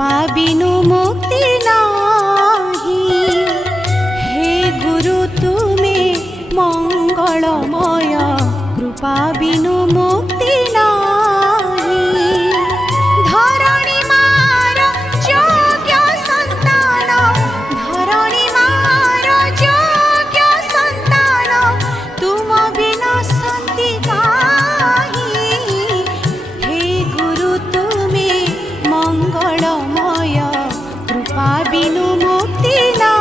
कृपा बिनु मुक्ति नाही। हे गुरु तुमे मंगलमय कृपा बिनु मुक्ति नाही। धरणी मार योग्य संतान, धरणी मार योग्य संतान, तुम बिना शांति काहि। हे गुरु तुमे मंगलमय कृपा बिनु मुक्ति नाही।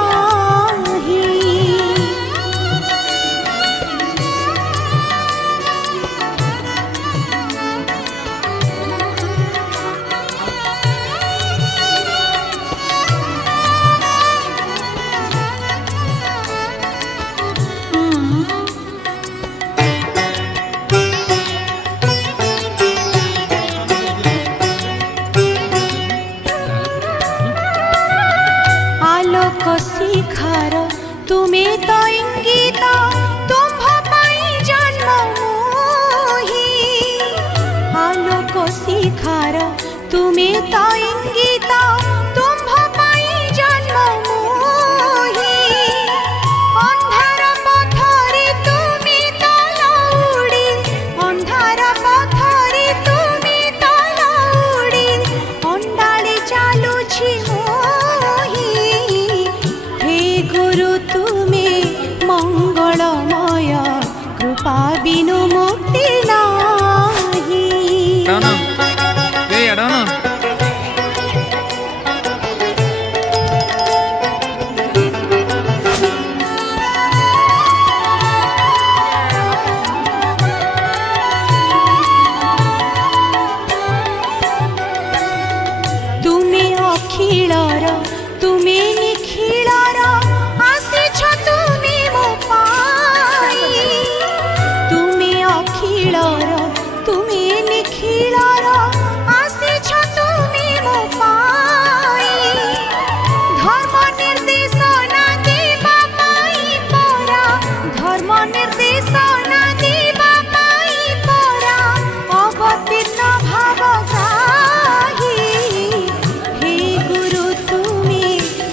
आलोक शिखर तुमे तो इंगित, तुम्भ पाई जन्म मोहि। आलोक शिखर तुमे तो इंगित, तुम्भ पाई जन्म मोहि। अंधार पथरे तुमे तो लौड़ी, अंधार पथरे तुमे तो लौड़ी, अंडाळे चालुछि मोहि। हे गुरु तुमे मंगलमय कृपा बिनु मुक्ति नाही। तुमे अखिलर तुमे निखिलर, आसिछ तुमे मो पाई। तुमे अखिलर तुमे निखिलर, आसिछ तुमे मो पाई। धर्म निर्देशना देवा पाई परा, धर्म निर्देशना देवा पाई परा, अवतीर्ण भाव गाही। हे गुरु तुमे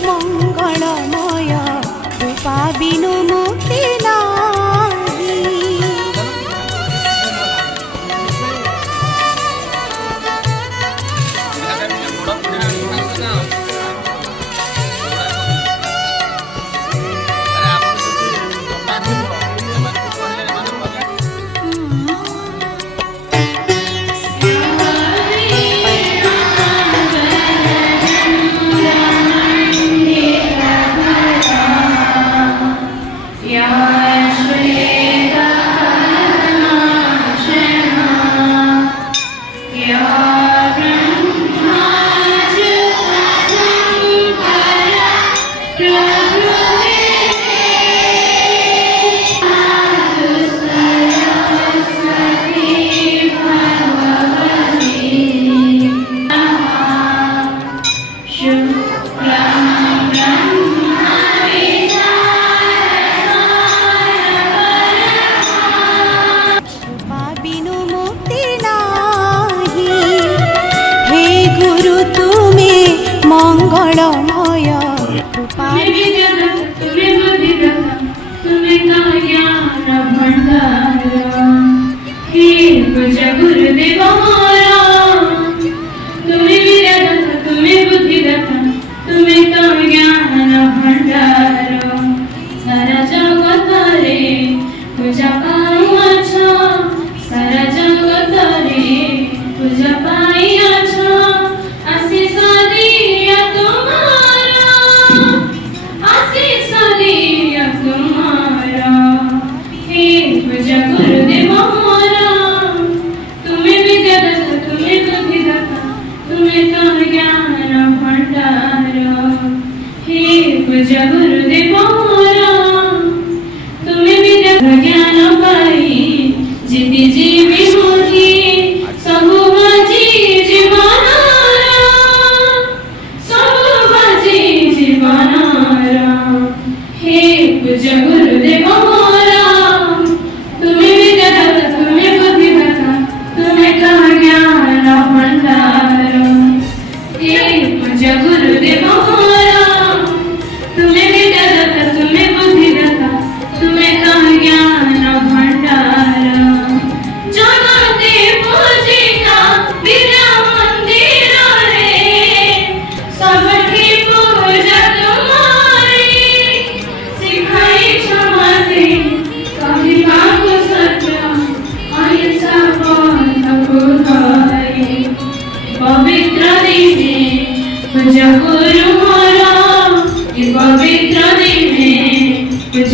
मंगलमय कृपा बिनु मुक्ति नाही। कृपा बिनु मुक्ति नाही। हे गुरु तुमे मंगलमय कृपा तुमे बुद्धिदाता, तुमे तो ज्ञान भंडार। हे पूज गुरुदेव मोरा, तुमे विद्यादाता, तुमे बुद्धिदाता, तुमे तो ज्ञान भंडार। सारा जगत रे पूजा पाइछ, सारा जगत रे पूजा पाइछ। आशीष दिया तुम्हारा, आशीष दिया तुम्हारा। हे पूज गुरुदेव मोरा, तुमे विद्यादाता, तुमे बुद्धिदाता, तुमे तो ज्ञान भंडार। हे पूज गुरुदेव मोरा, तुमे विद्या ज्ञान पाई, जिति जीवी मोहि सबु बाजी जीवनारा, सबु बाजी जीवनारा। हे पूज गुरुदेव मोरा, तुमे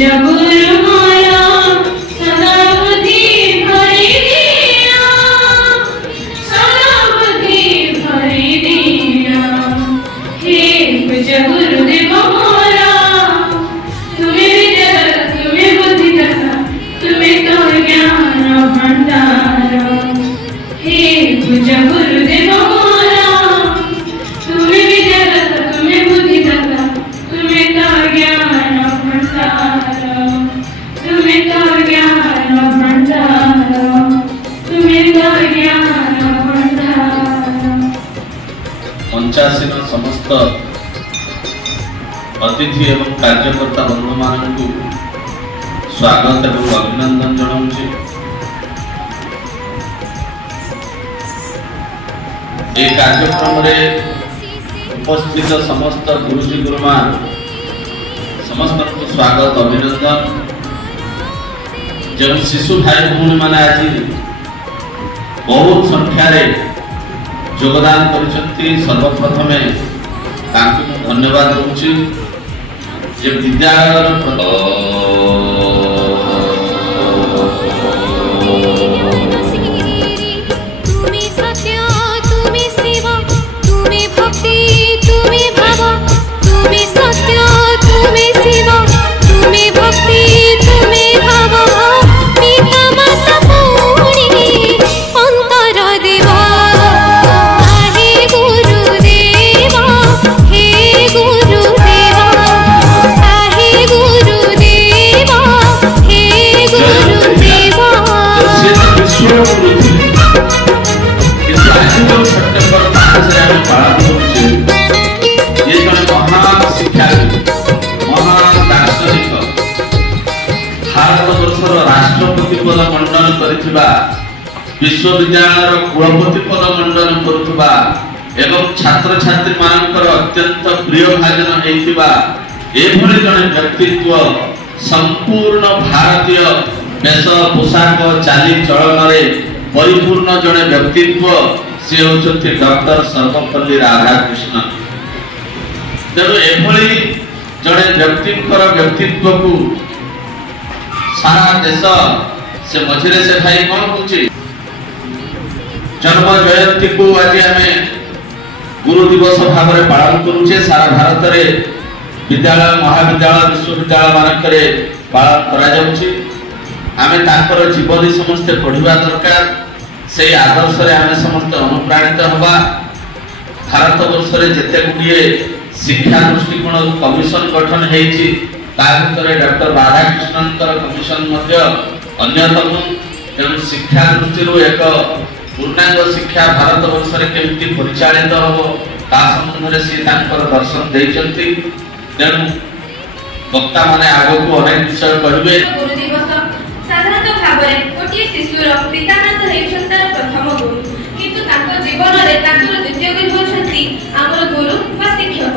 गुरु माया सदा बुद्धि भरी दिया, सदा बुद्धि भरी दिया। हे पूज्य गुरुदेव मोरा, तुम्हें विद्या तुम्हें बुद्धि दाता, तुम्हें तो ज्ञान भंडार। हे पूज्य गुरुदेव मोरा, तुम्हें विद्या तुम्हें बुद्धि दाता, तुम्हें तो ज्ञान भंडार, तुम्हें तो ज्ञान भंडार, तुम्हें तो ज्ञान भंडार। 85 समस्त अतिथि एवं कार्यकर्ता बंधु मानू स्वागत एवं अभिनंदन जनाऊँगी। ए कार्यक्रम रे उपस्थित समस्त गुरुजी गुरुमा समस्त को स्वागत अभिनंदन। जो शिशु भाई भूमि मैंने आज बहुत संख्यार योगदान करछंती, सर्वप्रथम धन्यवाद दूची। जे विद्यालय तुम्हें सत्य तुम्हें सेवा तुम्हें भक्ति तुम्हें भाव, तुम्हें सत्य तुम्हें सेवा तुम्हें भक्ति तुम्हें भाव। पिता माता भौणी अंतर देवा, हे गुरुदेवा हे गुरुदेवा, हे गुरुदेवा हे गुरुदेवा। सेप्टेम्बर 5 पालन ये जड़े महान शिक्षाविद महान दार्शनिक भारत वर्षर राष्ट्रपति पद मंडन करिथिबा, विश्वविद्यालय कुलपति पद मंडन करुथिबा एवं छात्र छात्री मानकर अत्यंत प्रिय भाजन हेतिबा एभली जड़े व्यक्तित्व संपूर्ण भारतीय वेश पोशाक चाली चलन परिपूर्ण जड़े व्यक्तित्व से होचंती डॉक्टर सर्वपल्ली राधाकृष्ण। तेणु एभली जड़े व्यक्तित्व को सारा देश से मझे से भाई कौन होची जन्म जयंती को आज आम गुरु दिवस भाव में पालन करुचे। सारा भारत में विद्यालय महाविद्यालय विश्वविद्यालय मानक पालन करा जाउची। आमे ताकर जीवनी समस्ते पढ़िबा दरकार, से आदर्श रे आमे समस्त अनुप्राणित हवा। भारत वर्ष रे जते गुडिए शिक्षा दृष्टिकोण कमिशन गठन हेछि ता भितरे डॉक्टर राधाकृष्णनकर कमिशन मध्य अन्यतम। तेणु शिक्षा दृष्टि एक पूर्णांग शिक्षा भारत वर्ष रे केमति परिचालित हबो ता संबंध रे से तांकर दर्शन दैचंती। तेणु वक्ता माने आगो को अनेक विषय कहबे। गुरु दिवस साधारणतः भावरे गोटे शिशुर पितामाता हेउछंती प्रथम गुरु, किंतु तांको जीवन रे तांकर द्वितीय गुरु होछंती हमर गुरु वा शिक्षक।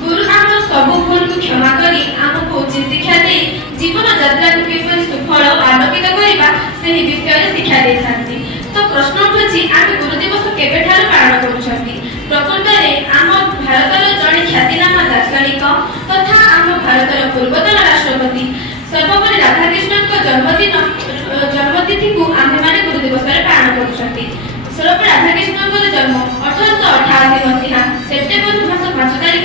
गुरु हमर सब भूल को क्षमा करी हमको उचित शिक्षा दे जीवन यात्रा को किपरि सुफल आलोकित करिबा सेहि विषय शिक्षा दे थांती। तो प्रश्न उठुछि आमे गुरु दिवस केबे ठार पालन करूछंती? प्रकृत रे आम भारतर जणे ख्यातिनाम दार्शनिक तथा आम भारतर पूर्वतन राष्ट्रपति सर्वपल्ली राधाकृष्णन जन्मतिथि को आमे माने गुरु दिवस रे पालन करूछंती। सर्वपल्ली राधाकृष्णन जन्म 1888 मसीहा सेप्टेम्बर मास 5 तारिख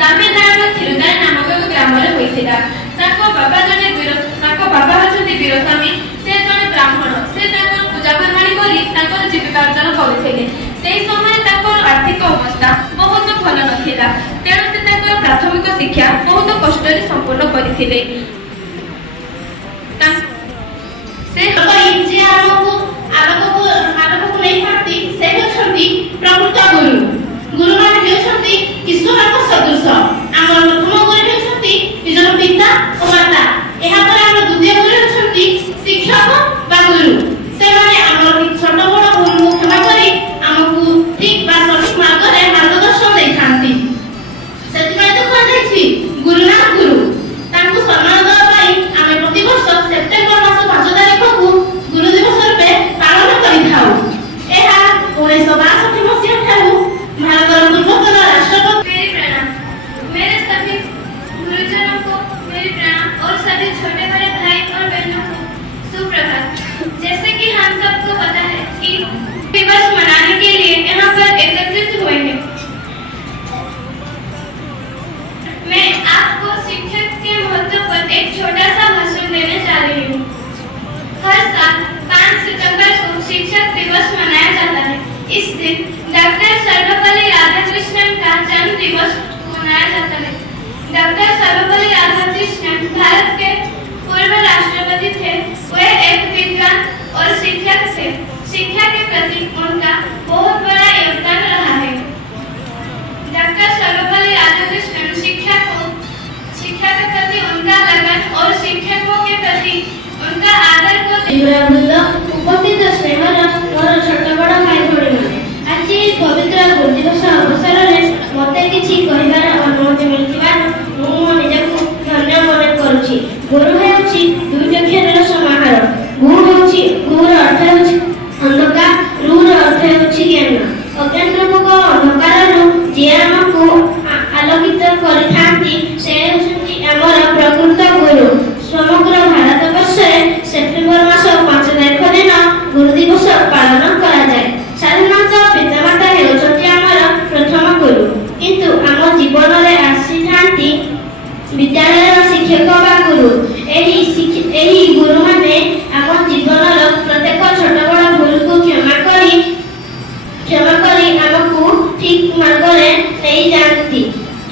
तामिलनाडु थिरुदाई नामक ग्राम रे होइथिला। ताको बाबा जने हछंती वीरस्वामी, से जने ब्राह्मण, से ताको पूजा कर्माणी करी ताकर जीविका अर्जन करुथिले। सेही समय ताकर आर्थिक अवस्था बहुत भल नथिला, तेणु से ताकर प्राथमिक शिक्षा बहुत कष्ट रे संपूर्ण करिथिले। से जे आलोक को नहीं पाती से होछंती प्रकृत गुरु। गुरु माने हेउछंती ईश्वर को सदृश। आमर प्रथम गुरु हेउछंती निजर पिता और माता। एहा पर आमर द्वितीय गुरु हेउछंती शिक्षक बा गुरु। से माने आमर छोट बड़ भूल को क्षमा करी हमकु ठीक बा सठिक मार्ग रे मार्गदर्शन देखांती। सेति तो कह जायछि गुरु ना गुरु तांको सम्मान देबा पई आमे प्रति वर्ष सेप्टेम्बर मास 5 तारिख को गुरु दिवस रूपे पालन करिथाउ। एहा 1962 मसीहा ठारू भारतर पूर्वतन राष्ट्रपति मेरी प्रणाम। मेरे सभी गुरुजनों को मेरी प्रणाम ବିୟୁରାବୃନ୍ଦ, ଉପସ୍ଥିତ ସ୍ନେହର ମୋର ଛୋଟ ବଡ଼ ଭାଇ ଭଉଣୀମାନେ, ଆଜି ପବିତ୍ର ଗୁରୁ ଦିବସ ଅବସରରେ ମୋତେ କିଛି କହିବାର ଅନୁମତି ମିଳିଥିବାରୁ ମୁଁ ମୋ ନିଜକୁ ଧନ୍ୟ ମନେ କରୁଛି। ଗୁରୁ ହେଉଛି ଦୁଇଟି ଅକ୍ଷରର ସମାହାର। ଗୁର ଅର୍ଥ ହେଉଛି ଅନ୍ଧକାର, ରୁର ଅର୍ଥ ହେଉଛି ଜ୍ଞାନ। ଅଜ୍ଞାନ ରୂପକ ଅନ୍ଧକାରରୁ ଯିଏ ଆମକୁ ଆଲୋକିତ କରିଥାନ୍ତି ସେ ହେଉଛନ୍ତି ଆମର ପ୍ରକୃତ ଗୁରୁ। ସମଗ୍ର ଭାରତବର୍ଷରେ ସେପ୍ଟେମ୍ବର ମାସ 5 ତାରିଖ ଦିନ ଗୁରୁ ଦିବସ ପାଳନ କରାଯାଏ। ସାଧାରଣତଃ ପିତାମାତା ହେଉଛନ୍ତି ଆମର ପ୍ରଥମ ଗୁରୁ, କିନ୍ତୁ ଆମ ଜୀବନରେ ଆସିଥାନ୍ତି ବିଦ୍ୟାଳୟର ଶିକ୍ଷକ ବା ଗୁରୁ। ଏହି ଗୁରୁମାନେ ଆମ ଜୀବନର ପ୍ରତ୍ୟେକ ଛୋଟ ବଡ଼ ଭୁଲକୁ କ୍ଷମା କରି ଆମକୁ ଠିକ୍ ମାର୍ଗରେ ନେଇଯାଆନ୍ତି।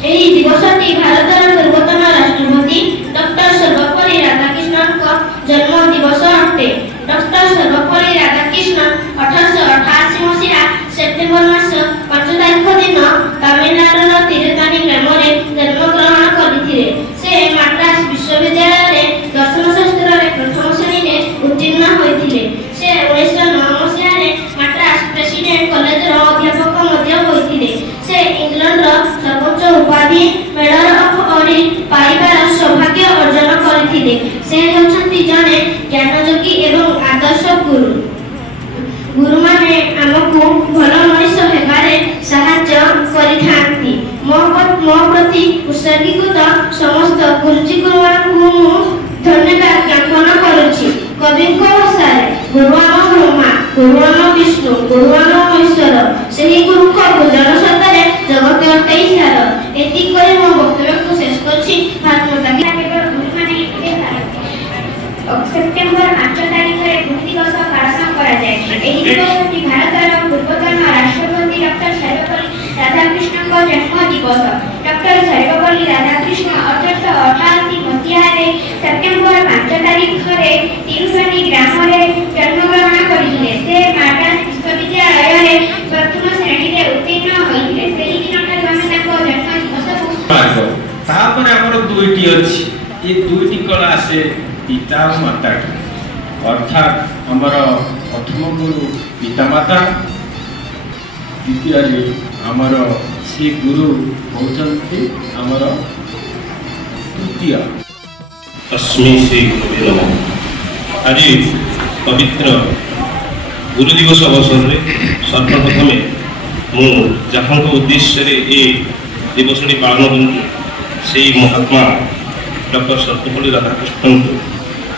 ଏହି ଦିବସଟି ଭାରତର ପୂର୍ବତନ ରାଷ୍ଟ୍ରପତି ଡକ୍ଟର ସର୍ବପଲ୍ଲୀ ରାଧାକୃଷ୍ଣଙ୍କ ଜନ୍ମ ଦିବସ ଅଟେ। ଡକ୍ଟର ସର୍ବପଲ୍ଲୀ ରାଧାକୃଷ୍ଣ 1888 ମସିହା ସେପ୍ଟେମ୍ବର ମାସ 5 ତାରିଖ ଦିନ ତାମିଲନାଡୁର ତିରୁତାନି ଗ୍ରାମରେ ଜନ୍ମଗ୍ରହଣ କରିଥିଲେ। ସେ ମାଡ୍ରାସ ବିଶ୍ୱବିଦ୍ୟାଳୟରେ ଦର୍ଶନ ଶାସ୍ତ୍ରରେ ପ୍ରଥମ ଶ୍ରେଣୀରେ ଉତ୍ତୀର୍ଣ୍ଣ ହୋଇଥିଲେ। ସେ 1909 ମସିହାରେ ମାଡ୍ରାସ ପ୍ରେସିଡେଣ୍ଟ କଲେଜର ଅଧ୍ୟାପକ ମଧ୍ୟ ହୋଇଥିଲେ। ସେ ଇଂଲଣ୍ଡର ସର୍ବୋଚ୍ଚ ଉପାଧି ମେଡଲ ଅଫ ଅନିର ପାଇବାର ସୌଭାଗ୍ୟ ଅର୍ଜନ କରିଥିଲେ। ସେ ହେଉଛନ୍ତି ଜଣେ ଜ୍ଞାନଯୋଗୀ ଏବଂ ଆଦର୍ଶ ଗୁରୁ। ଗୁରୁମାନେ ଆମକୁ ଭଲ ମଣିଷ ହେବାରେ ସାହାଯ୍ୟ କରିଥାନ୍ତି। ମୋ ପ୍ରତି ଉତ୍ସର୍ଗୀକୃତ ସମସ୍ତ ଗୁରୁଜୀ ଗୁରୁମାନଙ୍କୁ ମୁଁ ଧନ୍ୟବାଦ ଜ୍ଞାପନ କରୁଛି। କବିଙ୍କ ଭାଷାରେ ଗୁରୁ ଆମ ବ୍ରହ୍ମା, ଗୁରୁ ଆମ ବିଷ୍ଣୁ, ଗୁରୁ ଆମ ଈଶ୍ୱର, ସେହି ଗୁରୁଙ୍କ ପୂଜନ ସତରେ ଜଗତ ଅଟେ ସାର। ଏତିକି କହି ମୋ ବକ୍ତବ୍ୟକୁ ଶେଷ କରୁଛି। ଭାରତ ମାତା କି ଜୟ। ଗୁରୁମାନେ ସେପ୍ଟେମ୍ବର 5 ତାରିଖରେ ଗୁରୁ ଦିବସ ପାଳନ କରାଯାଏ। ଏହି ଦିବସଟି ଭାରତର ପୂର୍ବତନ ରାଷ୍ଟ୍ରପତି ଡକ୍ଟର ସର୍ବପଲ୍ଲୀ ରାଧାକୃଷ୍ଣଙ୍କ ଜନ୍ମ ଦିବସ। ଡକ୍ଟର ସର୍ବପଲ୍ଲୀ ରାଧାକୃଷ୍ଣ 1888 ମସିହାରେ ସେପ୍ଟେମ୍ବର 5 ତାରିଖରେ ତିରୁତାନି ଗ୍ରାମରେ ଜନ୍ମଗ୍ରହଣ କରିଥିଲେ। ସେ ମାଡ୍ରାସ ବିଶ୍ୱବିଦ୍ୟାଳୟରେ ପ୍ରଥମ ଶ୍ରେଣୀରେ ଉତ୍ତୀର୍ଣ୍ଣ ହୋଇଥିଲେ। ସେହି ଦିନଠାରୁ ଆମେ ତାଙ୍କ ଜନ୍ମ ଦିବସକୁ ତାପରେ ଆମର ଦୁଇଟି ଅଛି। ଏ ଦୁଇଟି କଳା ଆସେ ପିତା ଓ ମାତା, ଅର୍ଥାତ୍ ଆମର ପ୍ରଥମ ଗୁରୁ ପିତାମାତା, ଦ୍ୱିତୀୟରେ ଆମର ସେ ଗୁରୁ ହେଉଛନ୍ତି ଆମର ତୃତୀୟ। ତସ୍ମୈ ଶ୍ରୀ ଗୁରୁଭ୍ୟୋ ନମଃ। ଆଜି ପବିତ୍ର ଗୁରୁ ଦିବସ ଅବସରରେ ସର୍ବପ୍ରଥମେ ମୁଁ ଯାହାଙ୍କ ଉଦ୍ଦେଶ୍ୟରେ ଏ ଦିବସଟି ପାଳନ କରୁଛୁ ସେହି ମହାତ୍ମା ଡକ୍ଟର ସର୍ବପଲ୍ଲୀ ରାଧାକୃଷ୍ଣଙ୍କୁ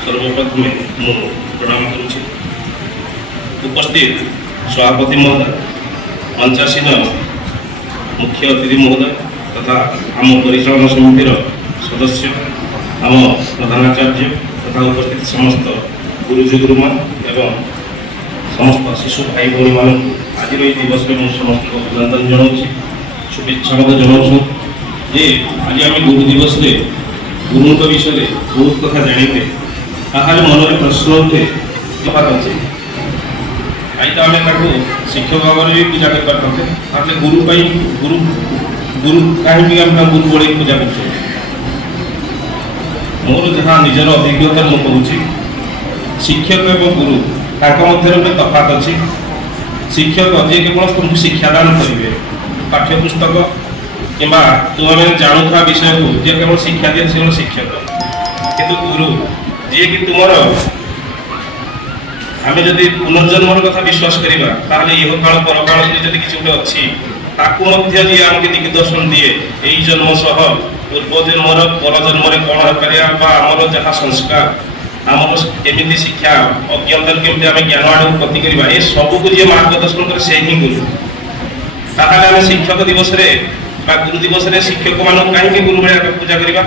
ସର୍ବପ୍ରଥମେ ମୁଁ ପ୍ରଣାମ କରୁଛି। ଉପସ୍ଥିତ ସଭାପତି ମହୋଦୟ, ମଞ୍ଚାସୀନ ମୁଖ୍ୟ ଅତିଥି ମହୋଦୟ ତଥା ଆମ ପରିଚାଳନା ସମିତିର ସଦସ୍ୟ, ଆମ ପ୍ରଧାନାଚାର୍ଯ୍ୟ ତଥା ଉପସ୍ଥିତ ସମସ୍ତ ଗୁରୁଜୀ ଗୁରୁମା ଏବଂ ସମସ୍ତ ଶିଶୁ ଭାଇ ଭଉଣୀମାନଙ୍କୁ ଆଜିର ଏହି ଦିବସରେ ମୁଁ ସମସ୍ତଙ୍କୁ ଅଭିନନ୍ଦନ ଜଣାଉଛି, ଶୁଭେଚ୍ଛା ମଧ୍ୟ ଜଣାଉଛୁ। ଯେ ଆଜି ଆମେ ଗୁରୁ ଦିବସରେ ଗୁରୁଙ୍କ ବିଷୟରେ ବହୁତ କଥା ଜାଣିବେ, ତାହେଲେ ମନରେ ପ୍ରଶ୍ନ ଉଠେ ଅଛି ଆଜି ତ ଆମେ ତାକୁ ଶିକ୍ଷକ ଭାବରେ ବି ପୂଜା କରିପାରିଥାନ୍ତେ, ତାହେଲେ ଗୁରୁ ପାଇଁ ଗୁରୁ କାହିଁକି ଆମେ ତାଙ୍କୁ ଗୁରୁ ଭଳି ପୂଜା କରୁଛୁ? ମୋର ଯାହା ନିଜର ଅଭିଜ୍ଞତା ମୁଁ କହୁଛି, ଶିକ୍ଷକ ଏବଂ ଗୁରୁ ତାଙ୍କ ମଧ୍ୟରେ ଗୋଟେ ତଫାତ ଅଛି। ଶିକ୍ଷକ ଯିଏ କେବଳ ତୁମକୁ ଶିକ୍ଷାଦାନ କରିବେ, ପାଠ୍ୟପୁସ୍ତକ କିମ୍ବା ତୁମେ ଜାଣୁଥିବା ବିଷୟକୁ ଯିଏ କେବଳ ଶିକ୍ଷା ଦିଏ ସେ ଗୋଟେ ଶିକ୍ଷକ। କିନ୍ତୁ ଗୁରୁ ଯିଏକି ତୁମର, ଆମେ ଯଦି ପୁନର୍ଜନ୍ମର କଥା ବିଶ୍ୱାସ କରିବା ତାହେଲେ ଇହକାଳ ପରକାଳରେ ଯଦି କିଛି ଗୋଟେ ଅଛି ତାକୁ ମଧ୍ୟ ଯିଏ ଆମକୁ ଦିଗଦର୍ଶନ ଦିଏ, ଏଇ ଜନ୍ମ ସହ ପୂର୍ବ ଜନ୍ମର ପରଜନ୍ମରେ କ'ଣ ହେଇପାରିବା ବା ଆମର ଯାହା ସଂସ୍କାର, ଆମର କେମିତି ଶିକ୍ଷା, ଅଜ୍ଞାନରୁ କେମିତି ଆମେ ଜ୍ଞାନ ଆଡ଼କୁ ଗତି କରିବା, ଏ ସବୁକୁ ଯିଏ ମାର୍ଗଦର୍ଶନ କରେ ସେ ହିଁ ଗୁରୁ। ତାହେଲେ ଆମେ ଶିକ୍ଷକ ଦିବସରେ ବା ଗୁରୁ ଦିବସରେ ଶିକ୍ଷକମାନଙ୍କୁ କାହିଁକି ଗୁରୁ ଭଳି ଆମେ ପୂଜା କରିବା?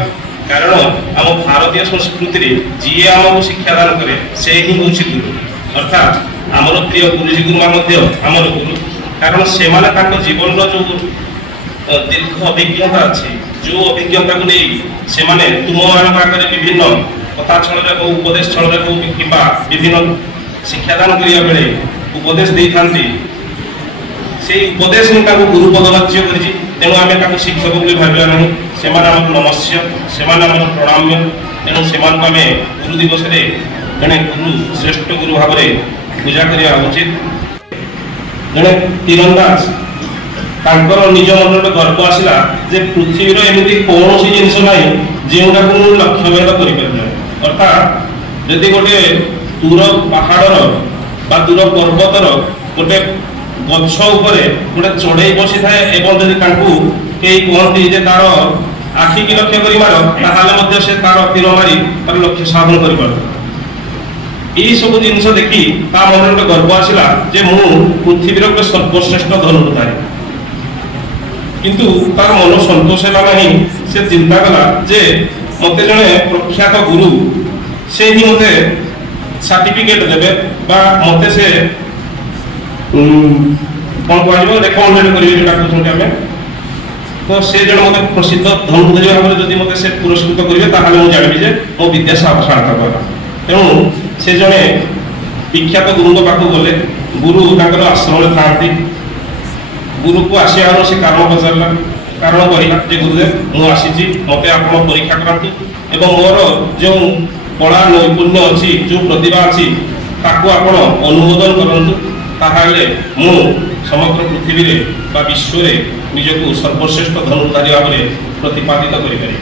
କାରଣ ଆମ ଭାରତୀୟ ସଂସ୍କୃତିରେ ଯିଏ ଆମକୁ ଶିକ୍ଷାଦାନ କରେ ସେ ହିଁ ହେଉଛି ଗୁରୁ। ଅର୍ଥାତ୍ ଆମର ପ୍ରିୟ ଗୁରୁଜୀ ଗୁରୁମା ମଧ୍ୟ ଆମର ଗୁରୁ, କାରଣ ସେମାନେ ତାଙ୍କ ଜୀବନର ଯେଉଁ ଦୀର୍ଘ ଅଭିଜ୍ଞତା ଅଛି, ଯେଉଁ ଅଭିଜ୍ଞତାକୁ ନେଇ ସେମାନେ ତୁମମାନଙ୍କ ଆଗରେ ବିଭିନ୍ନ କଥା ଛଳରେ ହେଉ, ଉପଦେଶ ଛଳରେ ହେଉ କିମ୍ବା ବିଭିନ୍ନ ଶିକ୍ଷାଦାନ କରିବା ବେଳେ ଉପଦେଶ ଦେଇଥାନ୍ତି, ସେଇ ଉପଦେଶ ହିଁ ତାଙ୍କୁ ଗୁରୁ ପଦବାଚ୍ୟ କରିଛି। ତେଣୁ ଆମେ ତାଙ୍କୁ ଶିକ୍ଷକ ବୋଲି ଭାବିବା ନାହିଁ, ସେମାନେ ଆମର ନମସ୍ୟ, ସେମାନେ ଆମର ପ୍ରଣାମ୍ୟ। ତେଣୁ ସେମାନଙ୍କୁ ଆମେ ଗୁରୁ ଦିବସରେ ଜଣେ ଗୁରୁ ଶ୍ରେଷ୍ଠ ଗୁରୁ ଭାବରେ ପୂଜା କରିବା ଉଚିତ। ଜଣେ ତୀରନ୍ଦାଜ ତାଙ୍କର ନିଜ ମନରେ ଗର୍ବ ଆସିଲା ଯେ ପୃଥିବୀର ଏମିତି କୌଣସି ଜିନିଷ ନାହିଁ ଯେଉଁଟାକୁ ମୁଁ ଲକ୍ଷ୍ୟ ଭେଦ କରିପାରିବି। ଅର୍ଥାତ୍ ଯଦି ଗୋଟେ ଦୂର ପାହାଡ଼ର ବା ଦୂର ପର୍ବତର ଗୋଟେ ଗଛ ଉପରେ ଗୋଟେ ଚଢ଼େଇ ବସିଥାଏ ଏବଂ ଯଦି ତାଙ୍କୁ କେହି କୁହନ୍ତି ଯେ ତାର ଆଖିକି ଲକ୍ଷ୍ୟ କରି ମାର, ତାହେଲେ ମଧ୍ୟ ସେ ତାର ତୀର ମାରି ତାର ଲକ୍ଷ୍ୟ ସାଧନ କରିପାର। এই ସବୁ ଜିନିଷ ଦେଖି ତା ମନରେ ଗୋଟେ ଗର୍ବ ଆସିଲା ଯେ ମୁଁ ପୃଥିବୀର ଗୋଟେ ସର୍ବଶ୍ରେଷ୍ଠ ଧନୁର୍ଦ୍ଧାରୀ। କିନ୍ତୁ ତାର ମନ ସନ୍ତୋଷ ହେଲା ନାହିଁ। ସେ ଚିନ୍ତା କଲା ଯେ ମୋତେ ଜଣେ ପ୍ରଖ୍ୟାତ ଗୁରୁ ସେ ହିଁ ମୋତେ ସାର୍ଟିଫିକେଟ୍ ଦେବେ ବା ମୋତେ ସେ କ'ଣ କୁହାଯିବ ରେକମେଣ୍ଡେଡ୍ କରିବେ, ଯେଉଁଟା କହୁଛନ୍ତି ଆମେ। ତ ସେ ଜଣେ ମୋତେ ପ୍ରସିଦ୍ଧ ଧନୁର୍ଦ୍ଧାରୀ ଭାବରେ ଯଦି ମୋତେ ସେ ପୁରସ୍କୃତ କରିବେ ତାହେଲେ ମୁଁ ଜାଣିବି ଯେ ମୋ ବିଦ୍ୟା ସାର୍ଥକ ହେଲା। ତେଣୁ ସେ ଜଣେ ବିଖ୍ୟାତ ଗୁରୁଙ୍କ ପାଖକୁ ଗଲେ। ଗୁରୁ ତାଙ୍କର ଆଶ୍ରମରେ ଥାଆନ୍ତି। ଗୁରୁକୁ ଆସିବାର ସେ କାରଣ ପଚାରିଲା, କାରଣ କହିଲା ଯେ ଗୁରୁଦେବ ମୁଁ ଆସିଛି, ମୋତେ ଆପଣ ପରୀକ୍ଷା କରାନ୍ତୁ ଏବଂ ମୋର ଯେଉଁ କଳା ନୈପୁଣ୍ୟ ଅଛି, ଯେଉଁ ପ୍ରତିଭା ଅଛି ତାକୁ ଆପଣ ଅନୁମୋଦନ କରନ୍ତୁ, ତାହେଲେ ମୁଁ ସମଗ୍ର ପୃଥିବୀରେ ବା ବିଶ୍ୱରେ ନିଜକୁ ସର୍ବଶ୍ରେଷ୍ଠ ଧନୁର୍ଦ୍ଧାରୀ ଭାବରେ ପ୍ରତିପାଦିତ କରିପାରିବି।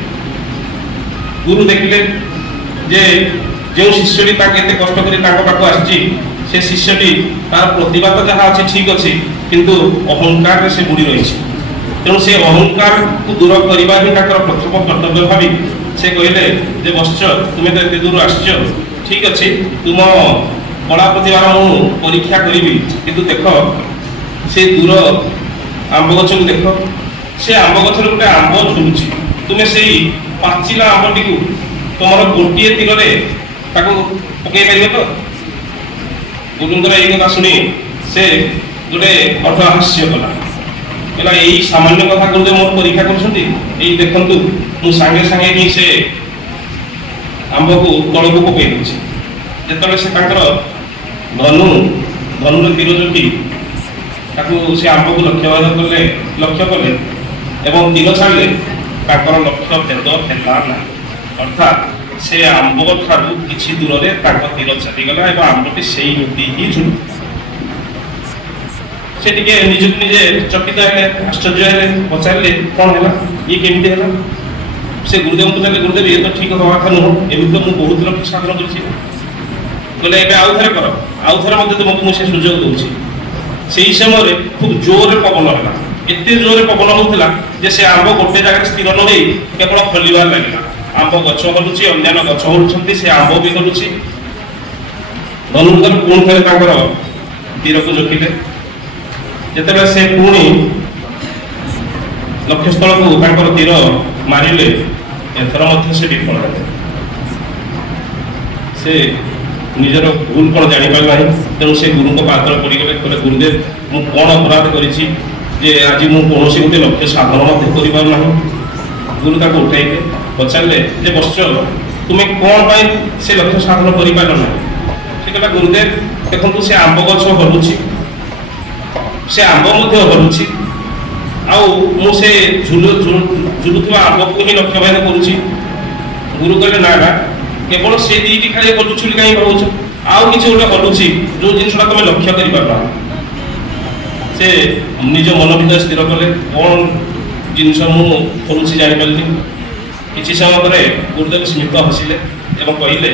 ଗୁରୁ ଦେଖିଲେ ଯେ ଯେଉଁ ଶିଷ୍ୟଟି ତାକୁ ଏତେ କଷ୍ଟ କରି ତାଙ୍କ ପାଖକୁ ଆସିଛି ସେ ଶିଷ୍ୟଟି ତାର ପ୍ରତିଭା ତ ଯାହା ଅଛି ଠିକ୍ ଅଛି, କିନ୍ତୁ ଅହଙ୍କାରରେ ସେ ବୁଡ଼ି ରହିଛି। ତେଣୁ ସେ ଅହଙ୍କାରକୁ ଦୂର କରିବା ହିଁ ତାଙ୍କର ପ୍ରଥମ କର୍ତ୍ତବ୍ୟ ଭାବି ସେ କହିଲେ ଯେ ବତ୍ସ ତୁମେ ତ ଏତେ ଦୂର ଆସିଛ, ଠିକ୍ ଅଛି ତୁମ କଳା ପ୍ରତିଭାର ମୁଁ ପରୀକ୍ଷା କରିବି, କିନ୍ତୁ ଦେଖ ସେ ଦୂର ଆମ୍ବ ଗଛକୁ ଦେଖ, ସେ ଆମ୍ବ ଗଛରେ ଗୋଟେ ଆମ୍ବ ଝୁଲୁଛି, ତୁମେ ସେଇ ପାଚିଲା ଆମ୍ବଟିକୁ ତୁମର ଗୋଟିଏ ତୀରରେ ତାକୁ ପକାଇ ପାରିବ ତ? ଗୁରୁଙ୍କର ଏଇ କଥା ଶୁଣି ସେ ଗୋଟେ ଅଟ୍ଟହାସ୍ୟ କଲା, କହିଲା ଏଇ ସାମାନ୍ୟ କଥା ଗୁରୁଦେବ ମୋର ପରୀକ୍ଷା କରୁଛନ୍ତି, ଏଇ ଦେଖନ୍ତୁ ମୁଁ ସାଙ୍ଗେ ସାଙ୍ଗେ ହିଁ ସେ ଆମ୍ବକୁ ତଳକୁ ପକାଇ ଦେଉଛି। ଯେତେବେଳେ ସେ ତାଙ୍କର ଧନୁର ତୀର ଯୋଗି ତାକୁ ସେ ଆମ୍ବକୁ ଲକ୍ଷ୍ୟ କଲେ ଏବଂ ତୀର ଛାଡ଼ିଲେ, ତାଙ୍କର ଲକ୍ଷ୍ୟ ଭେଦ ହେଲା ନାହିଁ। ଅର୍ଥାତ୍ ସେ ଆମ୍ବ ଠାରୁ କିଛି ଦୂରରେ ତାଙ୍କ ତୀର ଚାଲିଗଲା ଏବଂ ଆମ୍ବଟି ସେଇ ନଦୀ ହିଁ ଝୁଲୁ। ସେ ଟିକେ ନିଜକୁ ନିଜେ ଚକିତ ହେଲେ, ଆଶ୍ଚର୍ଯ୍ୟ ହେଲେ, ପଚାରିଲେ କ'ଣ ହେଲା, ଇଏ କେମିତି ହେଲା? ସେ ଗୁରୁଦେବଙ୍କୁ ପଚାରିଲେ ଗୁରୁଦେବ ଇଏ ତ ଠିକ୍ ହେବା କଥା ନୁହଁ, ଏମିତି ତ ମୁଁ ବହୁତ ଲକ୍ଷ୍ୟ ସାଧନ କରିଛି। କହିଲେ ଏବେ ଆଉ ଥରେ କର, ଆଉ ଥରେ ମଧ୍ୟ ତୁମକୁ ମୁଁ ସେ ସୁଯୋଗ ଦେଉଛି। ସେଇ ସମୟରେ ଖୁବ୍ ଜୋରରେ ପବନ ହେଲା, ଏତେ ଜୋରରେ ପବନ ହେଉଥିଲା ଯେ ସେ ଆମ୍ବ ଗୋଟେ ଜାଗାରେ ସ୍ଥିର ନ ହୋଇ କେବଳ ଫଳିବାରେ ଲାଗିଲା। ଆମ୍ବ ଗଛ ହଲୁଛି, ଅନ୍ୟାନ୍ୟ ଗଛ ହଲୁଛନ୍ତି, ସେ ଆମ୍ବ ବି ହଲୁଛି। ଧନୁର୍ଦ୍ଧର ପୁଣି ଥରେ ତାଙ୍କର ତୀରକୁ ଜୋକିଲେ। ଯେତେବେଳେ ସେ ପୁଣି ଲକ୍ଷ୍ୟସ୍ଥଳକୁ ତାଙ୍କର ତୀର ମାରିଲେ, ଏଥର ମଧ୍ୟ ସେ ବିଫଳ ହେଲେ। ସେ ନିଜର ଭୁଲ କ'ଣ ଜାଣିପାରିଲେ ନାହିଁ। ତେଣୁ ସେ ଗୁରୁଙ୍କ ପାଦରେ ପଡ଼ିଗଲେ, କହିଲେ ଗୁରୁଦେବ ମୁଁ କ'ଣ ଅପରାଧ କରିଛି ଯେ ଆଜି ମୁଁ କୌଣସି ଗୋଟେ ଲକ୍ଷ୍ୟ ସାଧନ ମଧ୍ୟ କରିପାରୁନାହିଁ। ଗୁରୁ ତାକୁ ଉଠାଇଲେ, ପଚାରିଲେ ଯେ ବତ୍ସ ତୁମେ କ'ଣ ପାଇଁ ସେ ଲକ୍ଷ୍ୟ ସାଧନ କରିପାରିଲ ନାହିଁ? ସେ କହିଲା ଗୁରୁଦେବ ଦେଖନ୍ତୁ ସେ ଆମ୍ବ ଗଛ ହଲୁଛି, ସେ ଆମ୍ବ ମଧ୍ୟ ହଲୁଛି, ଆଉ ମୁଁ ସେ ଝୁଲୁଥିବା ଆମ୍ବକୁ ହିଁ ଲକ୍ଷ୍ୟ ଭେଦ କରୁଛି। ଗୁରୁ କହିଲେ ନା ନା, କେବଳ ସେ ଦୁଇଟି ଖାଲି ହଲୁଛି ବୋଲି କାହିଁ ଭାବୁଛ, ଆଉ କିଛି ଗୋଟେ ହଲୁଛି ଯେଉଁ ଜିନିଷଟା ତମେ ଲକ୍ଷ୍ୟ କରିପାରିବ। ସେ ନିଜ ମନ ଭିତରେ ସ୍ଥିର କଲେ କ'ଣ ଜିନିଷ ମୁଁ ହଲୁଛି ଜାଣିପାରିଲି। କିଛି ସମୟ ପରେ ଗୁରୁଦେବ ସ୍ମିତ ହସିଲେ ଏବଂ କହିଲେ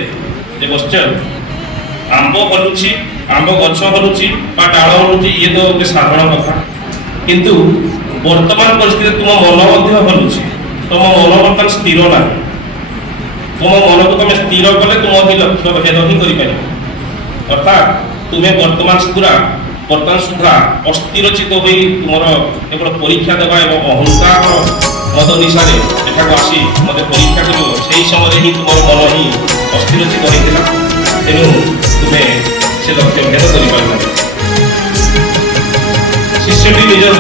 ଯେ ବତ୍ସ ଆମ୍ବ ହଲୁଛି, ଆମ୍ବ ଗଛ ହଲୁଛି ବା ଡାଳ ହଲୁଛି, ଇଏ ତ ଗୋଟେ ସାଧାରଣ କଥା, କିନ୍ତୁ ବର୍ତ୍ତମାନ ପରିସ୍ଥିତିରେ ତୁମ ମନ ମଧ୍ୟ ହଲୁଛି। ତୁମ ମନ ବର୍ତ୍ତମାନ ସ୍ଥିର ନାହିଁ। ତୁମ ମନକୁ ତୁମେ ସ୍ଥିର କଲେ ତୁମ ହିଁ ଲକ୍ଷ୍ୟ ଭେଦ ହିଁ କରିପାରିବ। ଅର୍ଥାତ୍ ତୁମେ ବର୍ତ୍ତମାନ ସୁଦ୍ଧା ଅସ୍ଥିରଚିତ ହୋଇ ତୁମର କେବଳ ପରୀକ୍ଷା ଦେବା ଏବଂ ଅହଙ୍କାର ମଦ ନିଶାରେ ଏଠାକୁ ଆସି ମୋତେ ପରୀକ୍ଷା କରିବ, ସେହି ସମୟରେ ହିଁ ତୁମର ମନ ହିଁ ଅସ୍ଥିରଚିତ ହୋଇଥିଲା। ତେଣୁ ତୁମେ ସେ ଲକ୍ଷ୍ୟ ଭେଦ କରିପାରିବ। ଶିଷ୍ୟଟି ନିଜର